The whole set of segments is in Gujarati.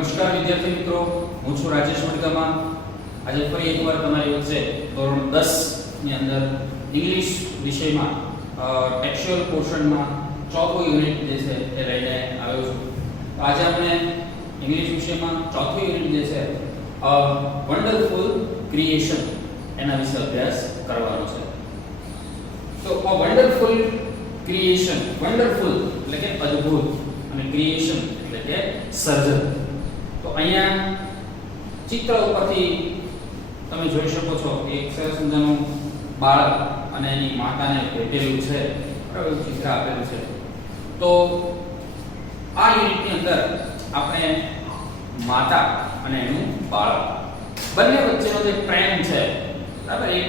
નમસ્કાર વિદ્યાર્થી મિત્રો, હું છું રાજેશ વડગામા. આજે ફરી એકવાર તમારી વચ્ચે ધોરણ 10 ની અંદર ઇંગ્લિશ વિષયમાં ટેક્સ્ચ્યુઅલ પોર્શનમાં ચોથું યુનિટ જે છે એ લઈને આવ્યો છું. તો આજે આપણે ઇંગ્લિશ વિષયમાં ચોથું યુનિટ જે છે વન્ડરફુલ ક્રિએશન એના વિશે અભ્યાસ કરવાનો છે. તો આ વન્ડરફુલ ક્રિએશન, વન્ડરફુલ એટલે કે અદ્ભુત અને ક્રિએશન એટલે કે સર્જન. તો અહીંયા ચિત્ર ઉપરથી તમે જોઈ શકો છો કે એક સરસ મજાનું બાળક અને એની માતાને ભેટેલું છે, બરાબર, ચિત્ર આપેલું છે. તો આ યુનિટની અંદર આપણે માતા અને એનું બાળક બંને વચ્ચેનો જે પ્રેમ છે, બરાબર, એ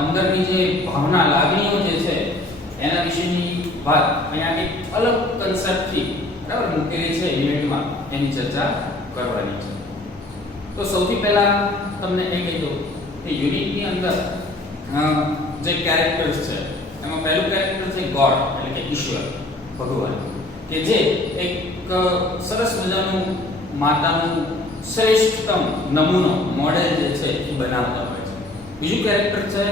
અંદરની જે ભાવના, લાગણીઓ જે છે એના વિશેની વાત અહીંયા એક અલગ કન્સેપ્ટથી, બરાબર, મૂકેલી છે યુનિટમાં, એની ચર્ચા કરવાની છે. તો સૌથી પહેલા તમને એ કહી દઉં કે યુનિટની અંદર જે કેરેક્ટર્સ છે એમાં પહેલું કેરેક્ટર છે ગોડ એટલે કે ઈશ્વર, ભગવાન, કે જે એક સરસ મજાનું માતાનું શ્રેષ્ઠતમ નમૂનો, મોડેલ જે છે એ બનાવતા હોય છે. બીજું કેરેક્ટર છે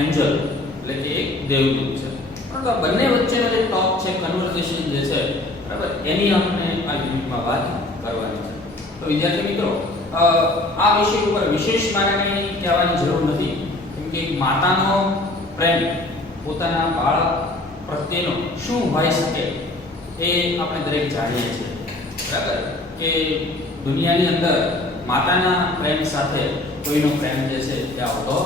એન્જલ એટલે કે એક દેવદૂત છે. પરંતુ આ બંને વચ્ચેનો જે ટોક છે, કન્વર્સેશન જે છે, બરાબર, એની આપણે આ યુનિટમાં વાત કરવાની છે. તો વિદ્યાર્થી મિત્રો, આ વિષય ઉપર વિશેષ મારે કંઈ કહેવાની જરૂર નથી, કેમ કે માતાનો પ્રેમ પોતાના બાળક પ્રત્યેનો શું હોઈ શકે એ આપણે દરેક જાણીએ છીએ, બરાબર, કે દુનિયાની અંદર માતાના પ્રેમ સાથે કોઈનો પ્રેમ જે છે એ આવતો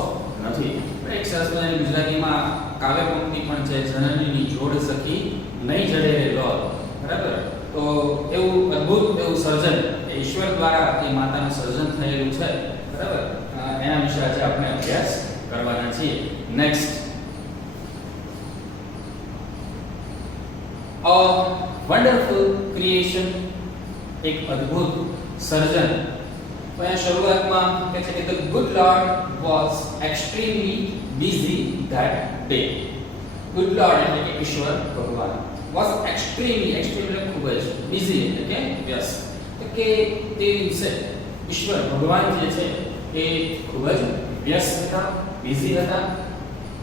નથી. એક સરસ મજાની ગુજરાતીમાં કાવ્ય પંક્તિ પણ છે, જનનીની જોડ સખી નહીં જડે રે લોલ, બરાબર. તો એવું અદ્ભુત એવું સર્જન એ ઈશ્વર દ્વારા એ માતાનું સર્જન થયેલું છે, બરાબર, એના વિશે આજે આપણે અભ્યાસ કરવાના છીએ. નેક્સ્ટ, અ વન્ડરફુલ ક્રિએશન, એક અદ્ભુત સર્જન. તો અહીંયા શરૂઆતમાં કહે છે કે the good lord was extremely busy that day. Good lord એટલે કે ઈશ્વર ભગવાન, was extremely ખૂબ જ busy એટલે કે વ્યસ્ત. તો કે તે દિવસે ઈશ્વર ભગવાન જે છે એ ખૂબ જ વ્યસ્ત હતા, busy હતા.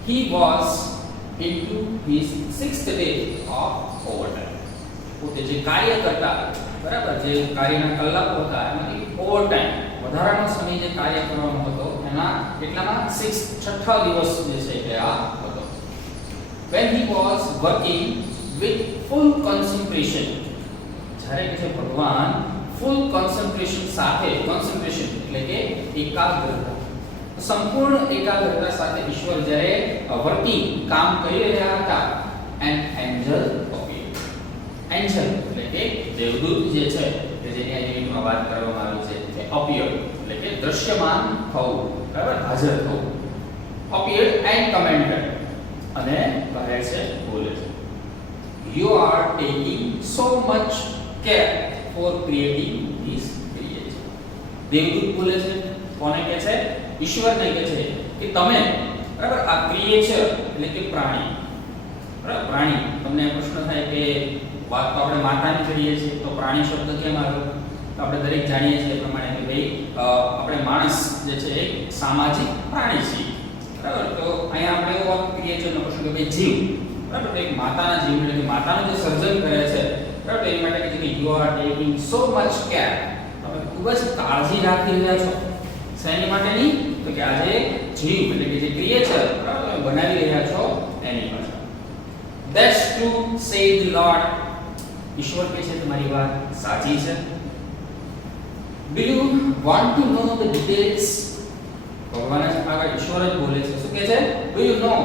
He was into his 6th day of overtime. પોતે જે કાર્ય કરતા, બરાબર, જે કાર્યના કલાકો હતા એમાંથી ઓવરટાઈમ, વધારાનો સમય જે કાર્ય કરવાનો હતો એના એટલામાં છઠ્ઠા દિવસ જે છે એ આ હતો. When he was working with full concentration, જ્યારે કે ભગવાન ફૂલ કોન્સન્ટ્રેશન સાથે, કોન્સન્ટ્રેશન એટલે કે એકાગ્રતા, સંપૂર્ણ એકાગ્રતા સાથે ઈશ્વર જ્યારે વર્કિંગ, કામ કરી રહ્યા હતા, એન એન્જલ અપીયર્ડ. એન્જલ એટલે કે દેવદૂત જે છે કે જેની આ યુનિટમાં વાત કરવામાં આવી છે, તે અપીયર્ડ એટલે કે દ્રશ્યમાન થવું, બરાબર, હાજર થવું. અપીયર્ડ એન્ડ કમેન્ટેડ અને કહે છે, બોલે છે, you are taking so much care for creating this creation. દેવદૂત બોલે છે, કોને કહે છે? ઈશ્વરને કહે છે કે તમે, બરાબર, આ ક્રિએચર એટલે કે પ્રાણી, બરાબર, પ્રાણી. તમને પ્રશ્ન થાય કે વાત તો આપણે માતાની કરીએ છીએ, તો પ્રાણી શબ્દ કેમ આવ્યો? તો આપણે દરેક જાણીએ છીએ એ પ્રમાણે કે ભાઈ આપણે માણસ જે છે એક સામાજિક પ્રાણી છીએ, બરાબર. તો અહીંયા આપણે એવો ક્રિએચરનો પ્રશ્ન કે ભાઈ જીવ, બરાબર, એક માતાના જીવ એટલે કે માતાનું જે સર્જન કરે છે, બરાબર, એની માટે કહે છે કે you are taking so much care. તમે ખૂબ જ કાળજી રાખી રહ્યા છો. શેની માટેની? તો કે આજે જીવ એટલે કે જે ક્રિએચર, બરાબર, તમે બનાવી રહ્યા છો એની માટે. That's true, said the Lord. ઈશ્વર કહે છે તમારી વાત સાચી છે. Do you want to know the details? ભગવાન આગળ ઈશ્વર જ બોલે છે. શું કહે છે? Do you know?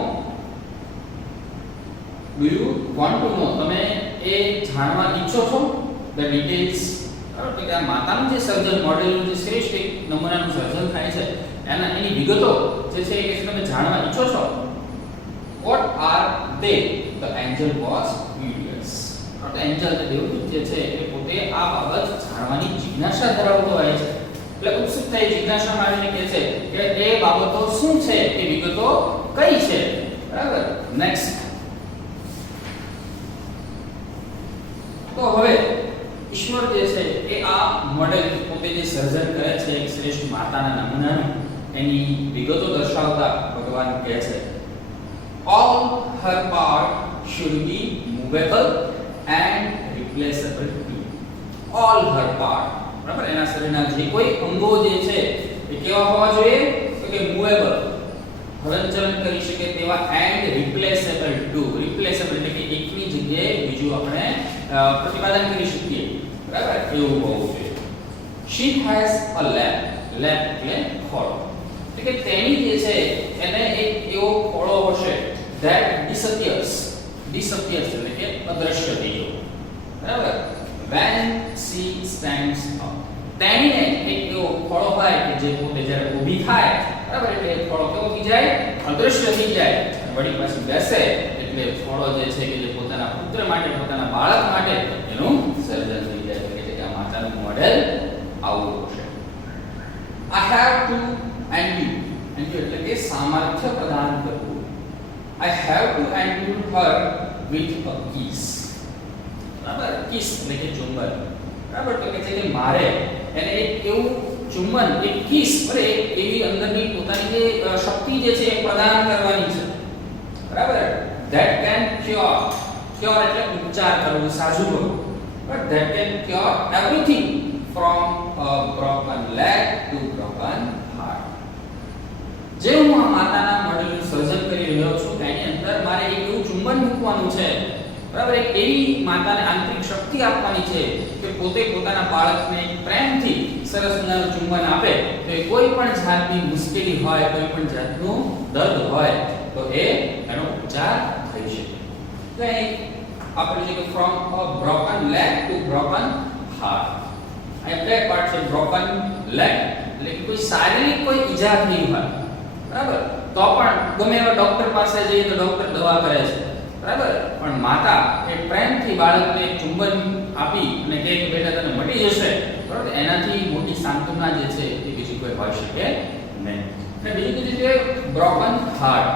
Do you want to know? તમે એ જાણવા ઈચ્છો છો? The details. બરાબર, કે આ માતાનું જે સર્જન, મોડેલનું જે શ્રેષ્ઠ એક નમૂનાનું સર્જન થાય છે એની વિગતો જે છે એ તમે જાણવા ઈચ્છો છો. What are they? The angel was curious. તો એન્જલ એટલે દેવદૂત જે છે એ પોતે આ બાબત જાણવાની જિજ્ઞાસા ધરાવતો હોય છે. એટલે ઉત્સુક થઈ જિજ્ઞાસામાં આવીને કહે છે કે એ બાબતો શું છે, એ વિગતો કઈ છે, બરાબર. નેક્સ્ટ, તો હવે ઈશ્વર જે છે એ આ મોડેલ પોતે જે સર્જન કરે છે એક શ્રેષ્ઠ માતાના નમૂનાનું એની વિગતો દર્શાવતા ભગવાન કહે છે all her part should be movable and replaceable too. all her part બરાબર એના શરીરના જે કોઈ અંગો જે છે એ કેવા હોવા જોઈએ તો કે મૂવેબલ હલનચલન કરી શકે તેવા એન્ડ રિપ્લેસેબલ ટુ રિપ્લેસેબલ એટલે કે એકની જગ્યાએ બીજું આપણે પ્રતિપાદન કરી શકીએ બરાબર એવું હોવું જોઈએ she has a lap એટલે ખોળો એટલે કે તેની જે છે એને એક એવો ખોળો હશે that disappears એટલે કે અદ્રશ્ય થઈ ગયો બરાબર when she stands up તેણીને એક એવો ખોળો હોય કે જે પોતે જ્યારે ઊભી થાય બરાબર એટલે ખોળો કેવો થઈ જાય અદ્રશ્ય થઈ જાય વળી પાછી બેસે એટલે ખોળો જે છે કે જે પોતાના પુત્ર માટે પોતાના બાળક માટે એનું સર્જન થઈ જાય એટલે કે આ માતાનું મોડેલ આવું હશે I have to endure એટલે કે સામર્થ્ય પ્રદાન કરવું I have to endure her with a kiss બરાબર કિસ એટલે કે ચુંબન બરાબર તો કે છે કે મારે એને એક એવું ચુંબન એક કિસ પર એક એવી અંદરની પોતાની જે શક્તિ જે છે એ પ્રદાન કરવાની છે બરાબર that can cure એટલે ઉપચાર કરવો સાજુ કરવું but that can cure everything from a broken leg to broken heart જે હું આ માતાના મોડેલનું સર્જન કરી રહ્યો છું તેની અંદર મારે એક એવું ચુંબન મૂકવાનું છે બરાબર એક એવી માતાને આંતરિક શક્તિ આપવાની છે કે પોતે પોતાના બાળકને પ્રેમથી સરસ મજાનું ચુંબન આપે તો એ કોઈ પણ જાતની મુશ્કેલી હોય કોઈ પણ જાતનું દર્દ હોય તો એનો ઉપચાર થઈ શકે તો અહીં આપણે જે કે from a broken leg to broken heart આ બે પાર્ટ છે બ્રોકન લેગ એટલે કે કોઈ શારીરિક કોઈ ઈજા થઈ હોય બરાબર તો પણ ગમે એવા ડોક્ટર પાસે જઈએ તો ડોક્ટર દવા કરે છે બરાબર પણ માતા એ પ્રેમથી બાળકને એક ચુંબન આપી અને કહે કે બેટા તને મટી જશે બરાબર એનાથી મોટી સાંત્વના જે છે એ બીજી કોઈ હોઈ શકે નહીં અને બીજી કીધું કે બ્રોકન હાર્ટ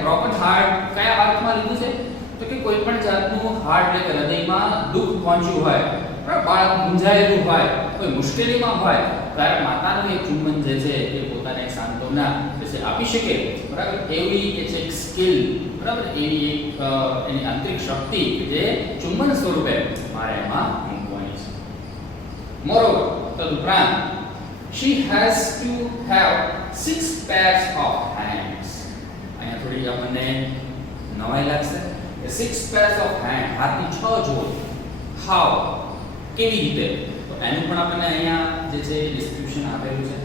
બ્રોકન હાર્ટ કયા અર્થમાં લીધું છે તો કે કોઈ પણ જાતનું હાર્ટ એટલે કે હૃદયમાં દુઃખ પહોંચ્યું હોય બરાબર બાળક મૂંઝાયેલું હોય કોઈ મુશ્કેલીમાં હોય ત્યારે માતાનું એક ચુંબન જે છે એ પોતાને એક સાંત્વના જે છે આપી શકે બરાબર એવી કે છે એક સ્કિલ બરાબર એવી એક એની આંતરિક શક્તિ જે ચુંબન સ્વરૂપે મારે એમાં મૂકવાની છે મોરોવર તદુપરાંત she has to have 6 pairs of hands અહીંયા થોડી આપણને નવાઈ લાગશે કે 6 pairs of hand હાથની 6 જોડ how કેવી રીતે તો એનું પણ આપણને અહીંયા જે છે ડિસ્ક્રિપ્શન આપેલું છે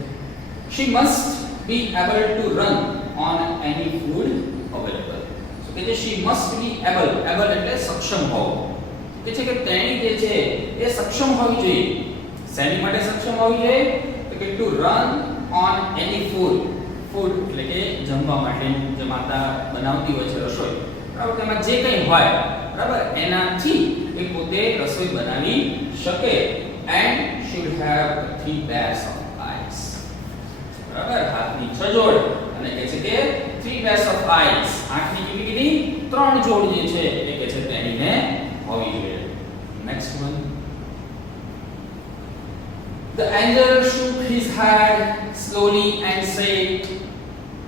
she must be able to run on any food available so કે જે she must be able એટલે સક્ષમ હોવું કે છે કે તેણી જે છે એ સક્ષમ હોવી જોઈએ શેની માટે સક્ષમ હોવી જોઈએ તો કે two run on any food એટલે કે જમવા માટે જે માતા બનાવતી હોય છે રસોઈ બરાબર તેમાં જે કંઈ હોય બરાબર એનાથી એ પોતે રસોઈ બનાવી શકે and should have 3 pairs of eyes બરાબર હાથની 6 જોડ અને કહે છે કે 3 pairs of eyes આંખની કેટલી કીધી 3 જોડ જે છે એ કહે છે તેણીને હોવી જોઈએ next one The angel shook his head slowly and said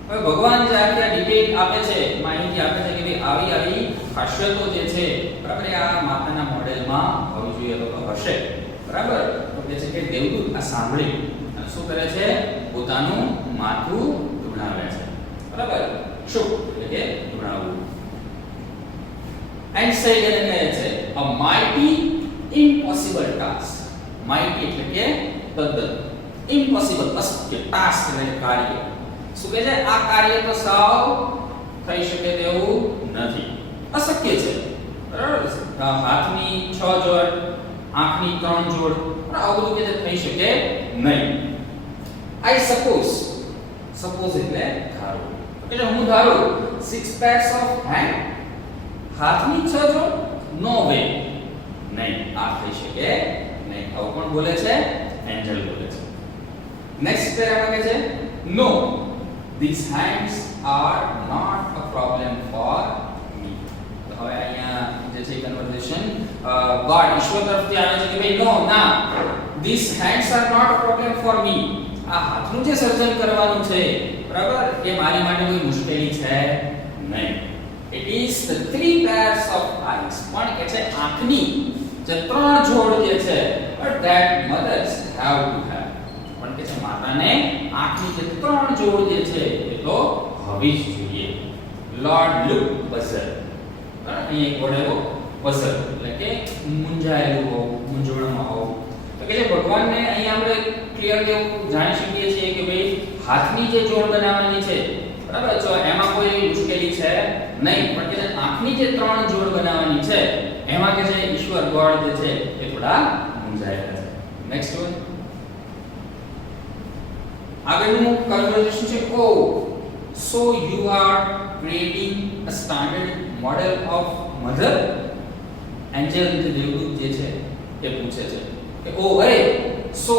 હવે ભગવાન જે આખી ડિટેલ આપે છે માહિતી આપે છે કે આવી ખાસિયતો જે છે બરાબર આ માતાના મોડેલમાં હોવી જોઈએ તો હશે બરાબર તો કે છે કે દેવદૂત આ સાંભળી અને શું કરે છે પોતાનું માથું ધૂણાવે છે બરાબર શુક એટલે કે ધૂણાવવું એન્ડ સેડ એને કહે છે a mighty impossible task mighty એટલે કે તદ્દન impossible અશક્ય task એટલે કાર્ય શું કહે છે આ કાર્ય તો સાવ થઈ શકે તેવું નથી અશક્ય છે બરાબર હાથની 6 જોડ આંખની 3 જોડ પણ આવું બધું કે થઈ શકે નહીં I suppose એટલે ધારો એટલે હું ધારું 6 pairs of hand હાથની 6 જોડ નો વે નહીં આ થઈ શકે નહીં આવું કોણ બોલે છે એન્જલ બોલે છે નેક્સ્ટ પેરામાં કહે છે નો these hands are not a problem for me તો હવે અહીંયા જે છે કન્વર્સેશન ગોડ ઈશ્વર તરફથી આવે છે કે ભાઈ નો ના this hands are not a problem for me. આ હાથનું જે સર્જન કરવાનું છે બરાબર એ મારી માટે કોઈ મુશ્કેલી છે નહીં. It is the three pairs of eyes. પણ કે છે આંખની જે ત્રણ જોડ જે છે that mothers have to have. પણ કે છે માતાને આંખની જે ત્રણ જોડ જે છે એ તો હોવી જ જોઈએ. Lord look puzzled. બરાબર અહીં એક વર્ડ આવ્યો puzzled એટલે કે મૂંઝાયેલું હોવું, મૂંઝવણમાં હોવું. તો કે જે ભગવાનને અહીં આપણે ક્લિયરલી એવું જાણી શકીએ છીએ કે ભાઈ હાથની જે જોડ બનાવવાની છે બરાબર તો એમાં કોઈ મુશ્કેલી છે નહીં. પણ કે આંખની જે ત્રણ જોડ બનાવવાની છે એમાં કે છે ઈશ્વર ગોડ જે છે એ થોડા મૂંઝાયેલા છે. નેક્સ્ટ વન આગળનું કન્વર્ઝેશન છે oh so you are creating a standard model of mother. Angel જે દેવદૂત જે છે એ પૂછે છે કે ઓ અરે સો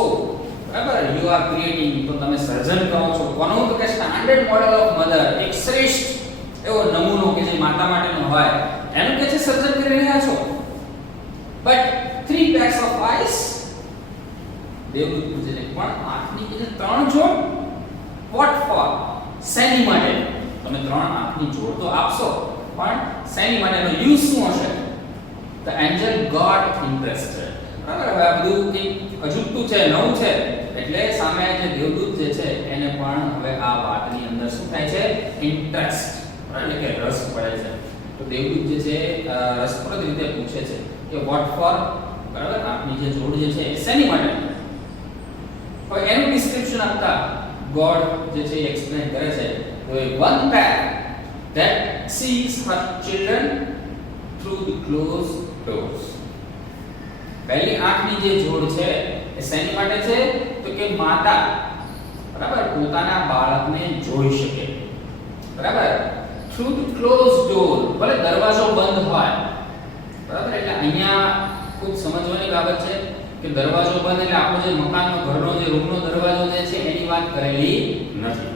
બરાબર યુ આર ક્રિએટિંગ તો તમે સર્જન કરો છો કોનું તો કે સ્ટાન્ડર્ડ મોડેલ ઓફ મધર એક શ્રેષ્ઠ એવો નમૂનો કે જે માતા માટેનો હોય એનું કે છે સર્જન કરી રહ્યા છો. But three pairs of eyes દેવદૂત પૂછે છે પણ આંખની કે ત્રણ જોડ what for શેની માટે તમે ત્રણ આંખની જોડ તો આપશો પણ શેની માટેનો યુઝ શું હશે. The angel got interested. બરાબર હવે આ બધું કે અજુગતું છે નવું છે એટલે સામે જે દેવદૂત જે છે એને પણ હવે આ વાતની અંદર શું થાય છે ઇન્ટરેસ્ટ એટલે કે રસ પડે છે. તો દેવદૂત જે છે રસપ્રદ રીતે પૂછે છે કે વોટ ફોર બરાબર આપની જે જોડ જે છે એ શેની માટે. હવે એનું ડિસ્ક્રિપ્શન આપતા ગોડ જે છે એક્સપ્લેન કરે છે તો એ one pair that sees her children through the closed doors. પહેલી આંખની જે જોડ છે એ શેની માટે છે તો કે માતા બરાબર પોતાના બાળકને જોઈ શકે બરાબર થ્રુ ધ ક્લોઝ ડોર ભલે દરવાજો બંધ હોય બરાબર. એટલે અહીંયા ખૂબ સમજવાની બાબત છે કે દરવાજો બંધ એટલે આપણો જે મકાનનો ઘરનો જે રૂમનો દરવાજો જે છે એની વાત કરેલી નથી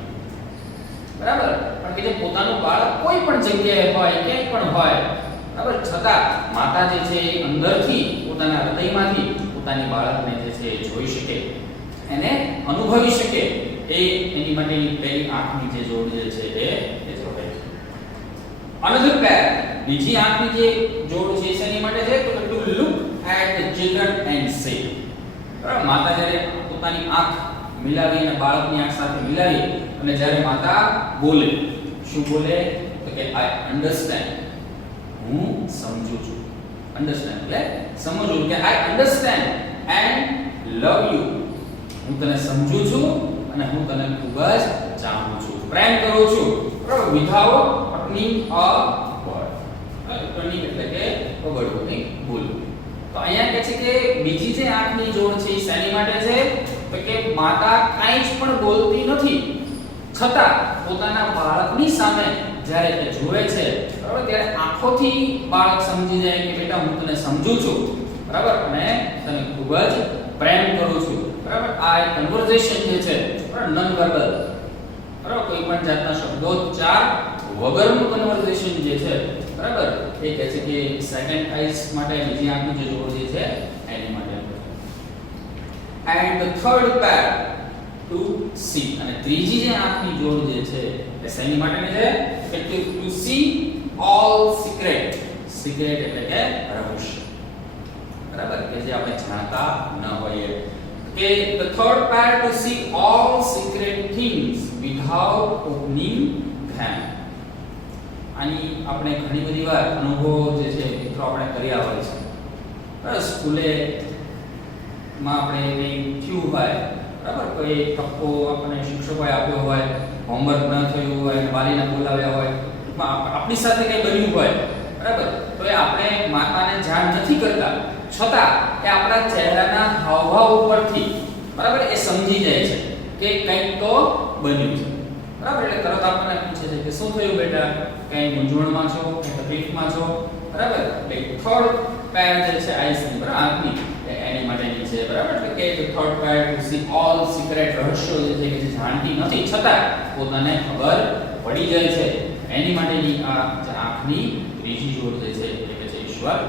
બરાબર. પણ કે જે પોતાનું બાળક કોઈ પણ જગ્યાએ હોય ક્યાંય પણ હોય બરાબર છતાં માતા જે છે એ અંદરથી પોતાના હૃદયમાંથી પોતાની બાળકને જે છે એ જોઈ શકે એને અનુભવી શકે એ એની માટેની પહેલી આંખની જે જોડ જે છે એ જોડે છે. અનધર પેર બીજી આંખની જે જોડ છે શેની માટે છે તો to look at the children and say. બરાબર માતા જ્યારે પોતાની આંખ મિલાવી અને બાળકની આંખ સાથે મિલાવી અને જ્યારે માતા બોલે શું બોલે તો કે આઈ અન્ડરસ્ટેન્ડ હું સમજુ છું. અન્ડરસ્ટેન્ડ એટલે સમજવું કે આઈ અન્ડરસ્ટેન્ડ એન્ડ લવ યુ હું તને સમજુ છું અને હું તને ખૂબ જ ચાહું છું પ્રેમ કરું છું બરાબર without turning a word. Turning એટલે કે બગડવું નહીં બોલવું. તો અહીંયા કહે છે કે બીજી જે આંખની જોડ છે એ શેની માટે છે તો કે માતા કાંઈ જ પણ બોલતી નથી છતાં પોતાના બાળકની સામે જ્યારે તે જોવે છે બરાબર ત્યારે આંખોથી બાળક સમજી જાય કે બેટા હું તને સમજુ છું બરાબર અને તને ખૂબ જ પ્રેમ કરું છું બરાબર. આ એક કન્વર્ઝેશન જે છે બરાબર નોન વર્બલ બરાબર કોઈ પણ જાતના શબ્દોચ્ચાર વગરનું કન્વર્ઝેશન જે છે બરાબર એ કહે છે કે સેકન્ડ આઈસ માટે બીજી આંખની જે જોડ જે છે એની માટે. And the third pair to see અને ત્રીજી જે આંખની જોડ જે છે એ શેની માટેની છે કે to see all secret. Secret એટલે કે રહસ્ય બરાબર કે જે આપણે જાણતા ન હોઈએ કે the third pair to see all secret things without opening them. આની આપણે ઘણી બધી વાર અનુભવો જે છે મિત્રો આપણે કર્યા હોય છે બરાબર. સ્કૂલે માં આપણે કંઈ થયું હોય બરાબર કોઈ ઠપકો આપણને શિક્ષકોએ આપ્યો હોય હોમવર્ક ન થયું હોય વાલીને બોલાવ્યા હોય આપણી સાથે કંઈ બન્યું હોય બરાબર તો એ આપણે માતાને જાણ નથી કરતા છતાં એ આપણા ચહેરાના હાવભાવ ઉપરથી બરાબર એ સમજી જાય છે કે કંઈક તો બન્યું છે બરાબર. એટલે તરત આપણને પૂછે છે કે શું થયું બેટા કંઈ મૂંઝવણમાં છો કંઈ તકલીફમાં છો બરાબર. એટલે થર્ડ પેર જે છે આઈસની બરાબર આંખની એની માટેની છે બરાબર. એટલે કે third pair to see all secret રહસ્યો જે છે કે જે જાણતી નથી છતાં પોતાને ખબર પડી જાય છે એની માટેની આ આંખની ત્રીજી જોડ જે છે એટલે કે ઈશ્વર